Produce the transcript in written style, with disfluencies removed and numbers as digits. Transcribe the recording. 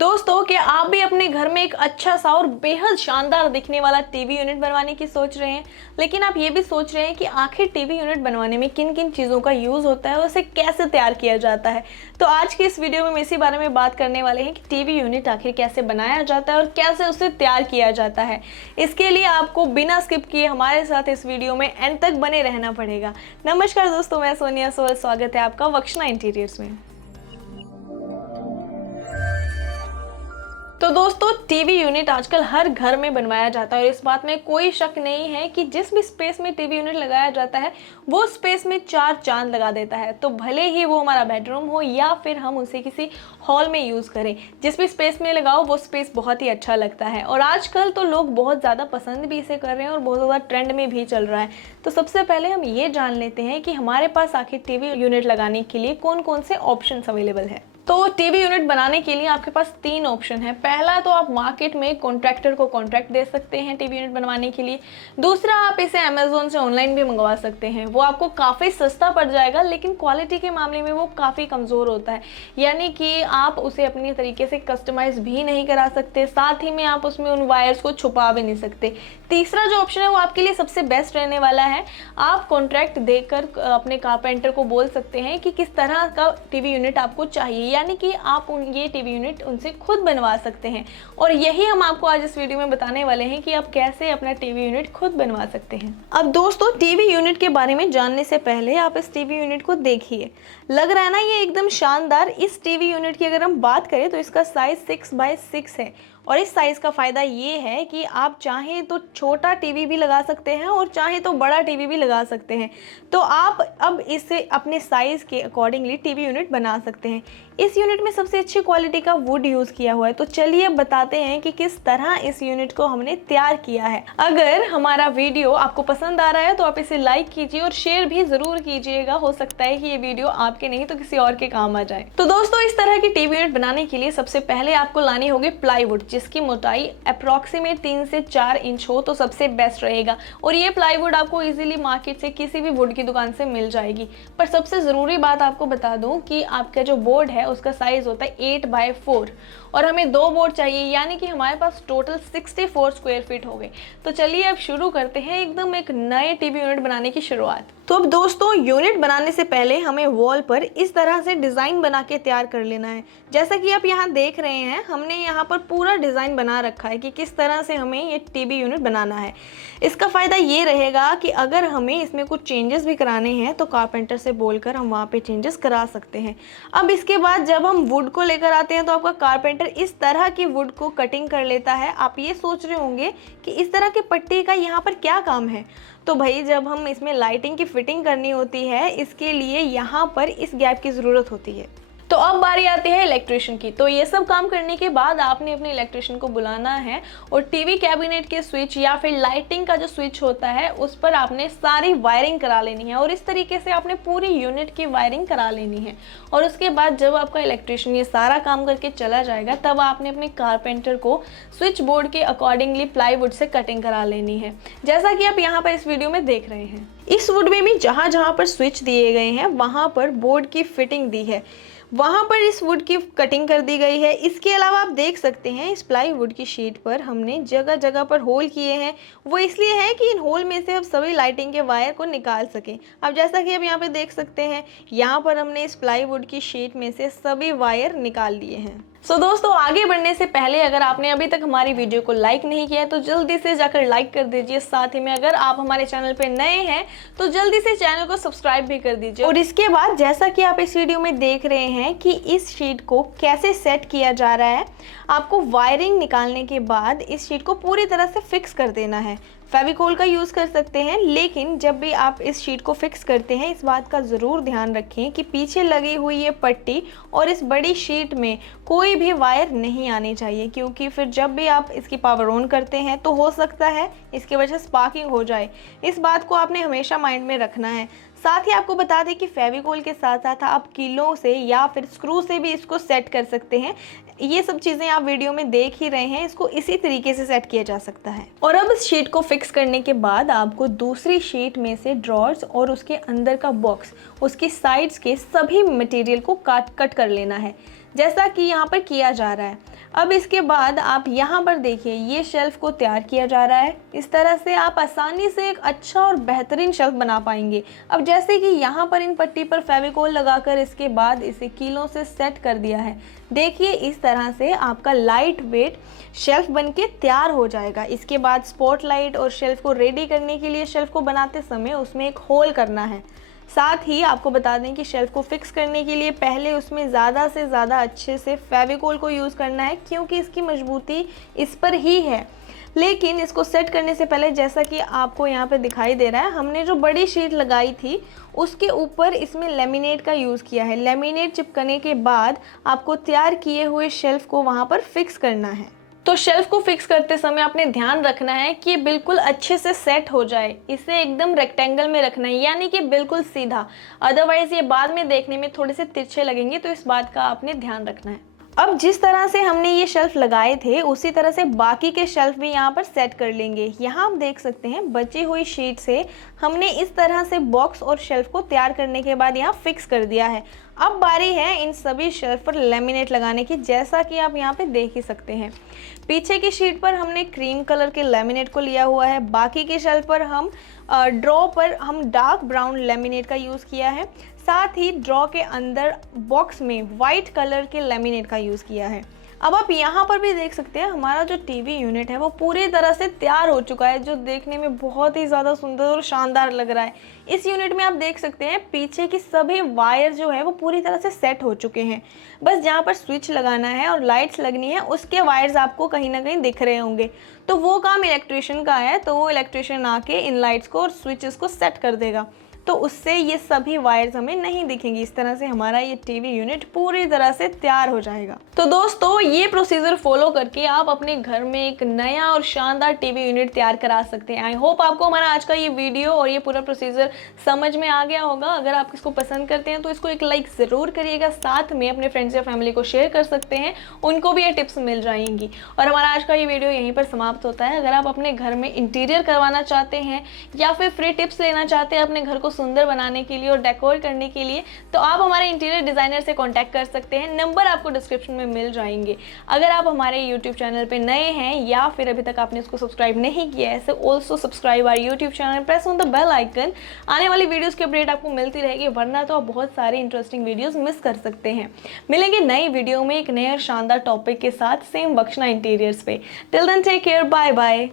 दोस्तों, क्या आप भी अपने घर में एक अच्छा सा और बेहद शानदार दिखने वाला टीवी यूनिट बनवाने की सोच रहे हैं, लेकिन आप ये भी सोच रहे हैं कि आखिर टीवी यूनिट बनवाने में किन किन चीज़ों का यूज़ होता है और उसे कैसे तैयार किया जाता है। तो आज की इस वीडियो में हम इसी बारे में बात करने वाले हैं कि टीवी यूनिट आखिर कैसे बनाया जाता है और कैसे उसे तैयार किया जाता है। इसके लिए आपको बिना स्किप किए हमारे साथ इस वीडियो में एंड तक बने रहना पड़ेगा। नमस्कार दोस्तों, मैं सोनिया सोल, स्वागत है आपका वक्षना इंटीरियर्स में। तो दोस्तों, टीवी यूनिट आजकल हर घर में बनवाया जाता है और इस बात में कोई शक नहीं है कि जिस भी स्पेस में टीवी यूनिट लगाया जाता है वो स्पेस में चार चांद लगा देता है। तो भले ही वो हमारा बेडरूम हो या फिर हम उसे किसी हॉल में यूज़ करें, जिस भी स्पेस में लगाओ वो स्पेस बहुत ही अच्छा लगता है। और आजकल तो लोग बहुत ज़्यादा पसंद भी इसे कर रहे हैं और बहुत ज़्यादा ट्रेंड में भी चल रहा है। तो सबसे पहले हम ये जान लेते हैं कि हमारे पास आखिर टीवी यूनिट लगाने के लिए कौन कौन से ऑप्शंस अवेलेबल है। तो टीवी यूनिट बनाने के लिए आपके पास तीन ऑप्शन है। पहला तो आप मार्केट में कॉन्ट्रैक्टर को कॉन्ट्रैक्ट दे सकते हैं टीवी यूनिट बनवाने के लिए। दूसरा, आप इसे अमेज़ोन से ऑनलाइन भी मंगवा सकते हैं। वो आपको काफ़ी सस्ता पड़ जाएगा, लेकिन क्वालिटी के मामले में वो काफ़ी कमज़ोर होता है, यानी कि आप उसे अपनी तरीके से कस्टमाइज़ भी नहीं करा सकते, साथ ही में आप उसमें उन वायर्स को छुपा भी नहीं सकते। तीसरा जो ऑप्शन है वो आपके लिए सबसे बेस्ट रहने वाला है। आप कॉन्ट्रैक्ट देकर अपने कारपेंटर को बोल सकते हैं कि किस तरह का टीवी यूनिट आपको चाहिए, यानी कि आप ये टीवी यूनिट उनसे खुद बनवा सकते हैं। और यही हम आपको आज इस वीडियो में बताने वाले हैं कि आप कैसे अपना टीवी यूनिट खुद बनवा सकते हैं। अब दोस्तों, टीवी यूनिट के बारे में जानने से पहले आप इस टीवी यूनिट को देखिए। लग रहा है ना ये एकदम शानदार। इस टीवी यूनिट की अगर हम बात करें तो इसका साइज 6x6 है और इस साइज़ का फ़ायदा ये है कि आप चाहें तो छोटा टीवी भी लगा सकते हैं और चाहें तो बड़ा टीवी भी लगा सकते हैं। तो आप अब इसे अपने साइज़ के अकॉर्डिंगली टीवी यूनिट बना सकते हैं। इस यूनिट में सबसे अच्छी क्वालिटी का वुड यूज़ किया हुआ है। तो चलिए अब बताते हैं कि किस तरह इस यूनिट को हमने तैयार किया है। अगर हमारा वीडियो आपको पसंद आ रहा है तो आप इसे लाइक कीजिए और शेयर भी ज़रूर कीजिएगा। हो सकता है कि ये वीडियो आपके नहीं तो किसी और के काम आ जाए। तो दोस्तों, इस तरह की टीवी यूनिट बनाने के लिए सबसे पहले आपको लानी होगी प्लाईवुड, जिसकी मोटाई अप्रॉक्सीमेट 3 से 4 इंच हो तो सबसे बेस्ट रहेगा। और ये प्लाईवुड आपको इजीली मार्केट से किसी भी वुड की दुकान से मिल जाएगी। पर सबसे ज़रूरी बात आपको बता दूं कि आपका जो बोर्ड है उसका साइज़ होता है 8x4 और हमें 2 बोर्ड चाहिए, यानी कि हमारे पास टोटल 64 स्क्वायर फीट हो गए। तो चलिए अब शुरू करते हैं एकदम एक नए टीवी यूनिट बनाने की शुरुआत। तो अब दोस्तों, यूनिट बनाने से पहले हमें वॉल पर इस तरह से डिज़ाइन बना के तैयार कर लेना है। जैसा कि आप यहाँ देख रहे हैं, हमने यहाँ पर पूरा डिज़ाइन बना रखा है कि किस तरह से हमें ये टीवी यूनिट बनाना है। इसका फ़ायदा ये रहेगा कि अगर हमें इसमें कुछ चेंजेस भी कराने हैं तो कारपेंटर से बोलकर हम वहाँ पे चेंजेस करा सकते हैं। अब इसके बाद जब हम वुड को लेकर आते हैं तो आपका कारपेंटर इस तरह की वुड को कटिंग कर लेता है। आप ये सोच रहे होंगे कि इस तरह के पट्टी का यहाँ पर क्या काम है। तो भाई, जब हम इसमें लाइटिंग की फिटिंग करनी होती है, इसके लिए यहाँ पर इस गैप की ज़रूरत होती है। तो अब बारी आती है इलेक्ट्रिशियन की। तो ये सब काम करने के बाद आपने अपने इलेक्ट्रिशियन को बुलाना है और टीवी कैबिनेट के स्विच या फिर लाइटिंग का जो स्विच होता है उस पर आपने सारी वायरिंग करा लेनी है और इस तरीके से आपने पूरी यूनिट की वायरिंग करा लेनी है। और उसके बाद जब आपका इलेक्ट्रिशियन ये सारा काम करके चला जाएगा तब आपने अपने कारपेंटर को स्विच बोर्ड के अकॉर्डिंगली प्लाईवुड से कटिंग करा लेनी है, जैसा कि आप यहाँ पर इस वीडियो में देख रहे हैं। इस वुड में भी जहाँ जहाँ पर स्विच दिए गए हैं वहाँ पर बोर्ड की फिटिंग दी है, वहाँ पर इस वुड की कटिंग कर दी गई है। इसके अलावा आप देख सकते हैं इस प्लाई वुड की शीट पर हमने जगह जगह पर होल किए हैं। वो इसलिए है कि इन होल में से हम सभी लाइटिंग के वायर को निकाल सकें। अब जैसा कि आप यहाँ पे देख सकते हैं, यहाँ पर हमने इस प्लाई वुड की शीट में से सभी वायर निकाल लिए हैं। दोस्तों, आगे बढ़ने से पहले अगर आपने अभी तक हमारी वीडियो को लाइक नहीं किया है तो जल्दी से जाकर लाइक कर दीजिए। साथ ही में अगर आप हमारे चैनल पे नए हैं तो जल्दी से चैनल को सब्सक्राइब भी कर दीजिए। और इसके बाद जैसा कि आप इस वीडियो में देख रहे हैं कि इस शीट को कैसे सेट किया जा रहा है, आपको वायरिंग निकालने के बाद इस शीट को पूरी तरह से फिक्स कर देना है। फेविकोल का यूज़ कर सकते हैं, लेकिन जब भी आप इस शीट को फिक्स करते हैं इस बात का ज़रूर ध्यान रखें कि पीछे लगी हुई ये पट्टी और इस बड़ी शीट में कोई भी वायर नहीं आनी चाहिए, क्योंकि फिर जब भी आप इसकी पावर ऑन करते हैं तो हो सकता है इसकी वजह से स्पार्किंग हो जाए। इस बात को आपने हमेशा माइंड में रखना है। साथ ही आपको बता दें कि फेविकोल के साथ साथ आप कीलों से या फिर स्क्रू से भी इसको सेट कर सकते हैं। ये सब चीज़ें आप वीडियो में देख ही रहे हैं, इसको इसी तरीके से सेट किया जा सकता है। और अब इस शीट को फिक्स करने के बाद आपको दूसरी शीट में से ड्रॉर्स और उसके अंदर का बॉक्स, उसकी साइड्स के सभी मटेरियल को कट कर लेना है, जैसा कि यहाँ पर किया जा रहा है। अब इसके बाद आप यहाँ पर देखिए ये शेल्फ को तैयार किया जा रहा है। इस तरह से आप आसानी से एक अच्छा और बेहतरीन शेल्फ बना पाएंगे। अब जैसे कि यहाँ पर इन पट्टी पर फेविकोल लगाकर इसके बाद इसे कीलों से सेट कर दिया है। देखिए इस तरह से आपका लाइट वेट शेल्फ बनके तैयार हो जाएगा। इसके बाद स्पॉटलाइट और शेल्फ को रेडी करने के लिए शेल्फ को बनाते समय उसमें एक होल करना है। साथ ही आपको बता दें कि शेल्फ को फिक्स करने के लिए पहले उसमें ज़्यादा से ज़्यादा अच्छे से फेविकोल को यूज़ करना है, क्योंकि इसकी मजबूती इस पर ही है। लेकिन इसको सेट करने से पहले जैसा कि आपको यहाँ पे दिखाई दे रहा है, हमने जो बड़ी शीट लगाई थी उसके ऊपर इसमें लेमिनेट का यूज़ किया है। लेमिनेट चिपकने के बाद आपको तैयार किए हुए शेल्फ को वहाँ पर फिक्स करना है। तो शेल्फ को फिक्स करते समय आपने ध्यान रखना है कि ये बिल्कुल अच्छे से सेट हो जाए। इसे एकदम रेक्टेंगल में रखना है, यानी कि बिल्कुल सीधा, अदरवाइज ये बाद में देखने में थोड़े से तिरछे लगेंगे, तो इस बात का आपने ध्यान रखना है। अब जिस तरह से हमने ये शेल्फ लगाए थे उसी तरह से बाकी के शेल्फ भी यहाँ पर सेट कर लेंगे। यहाँ आप देख सकते हैं बची हुई शीट से हमने इस तरह से बॉक्स और शेल्फ को तैयार करने के बाद यहाँ फिक्स कर दिया है। अब बारी है इन सभी शेल्फ पर लेमिनेट लगाने की, जैसा कि आप यहाँ पे देख ही सकते हैं। पीछे की शीट पर हमने क्रीम कलर के लेमिनेट को लिया हुआ है, बाकी के शेल्फ पर हम ड्रॉ पर हम डार्क ब्राउन लेमिनेट का यूज़ किया है। साथ ही ड्रॉ के अंदर बॉक्स में वाइट कलर के लेमिनेट का यूज़ किया है। अब आप यहाँ पर भी देख सकते हैं हमारा जो टीवी यूनिट है वो पूरी तरह से तैयार हो चुका है, जो देखने में बहुत ही ज़्यादा सुंदर और शानदार लग रहा है। इस यूनिट में आप देख सकते हैं पीछे की सभी वायर जो है वो पूरी तरह से सेट हो चुके हैं। बस जहाँ पर स्विच लगाना है और लाइट्स लगनी है उसके वायर्स आपको कहीं ना कहीं दिख रहे होंगे, तो वो काम इलेक्ट्रिशियन का है। तो वो इलेक्ट्रिशियन आके इन लाइट्स को और स्विचेस को सेट कर देगा, तो उससे ये सभी वायर्स हमें नहीं दिखेंगी। इस तरह से हमारा ये टीवी यूनिट पूरी तरह से तैयार हो जाएगा। तो दोस्तों ये प्रोसीजर फॉलो करके आप अपने घर में एक नया और शानदार टीवी यूनिट तैयार करा सकते हैं। आई होप आपको हमारा आज का ये वीडियो और ये पूरा प्रोसीजर समझ में आ गया होगा। अगर आप इसको पसंद करते हैं तो इसको एक लाइक ज़रूर करिएगा, साथ में अपने फ्रेंड्स या फैमिली को शेयर कर सकते हैं, उनको भी ये टिप्स मिल जाएंगी। और हमारा आज का ये वीडियो यहीं पर समाप्त होता है। अगर आप अपने घर में इंटीरियर करवाना चाहते हैं या फिर फ्री टिप्स लेना चाहते हैं अपने घर को सुंदर बनाने के लिए और डेकोर करने के लिए, तो आप हमारे इंटीरियर डिजाइनर से कांटेक्ट कर सकते हैं। नंबर आपको डिस्क्रिप्शन में मिल जाएंगे। अगर आप हमारे यूट्यूब चैनल पे नए हैं या फिर अभी तक आपने इसको सब्सक्राइब नहीं किया है, so also subscribe our YouTube channel, press on the bell icon. आने वाली वीडियोस की अपडेट आपको मिलती रहेगी, वरना तो आप बहुत सारे इंटरेस्टिंग वीडियोस मिस कर सकते हैं। मिलेंगे नई वीडियो में एक नए और शानदार टॉपिक के साथ, सेम बख्शना इंटीरियर्स पे। Till then take care, bye bye.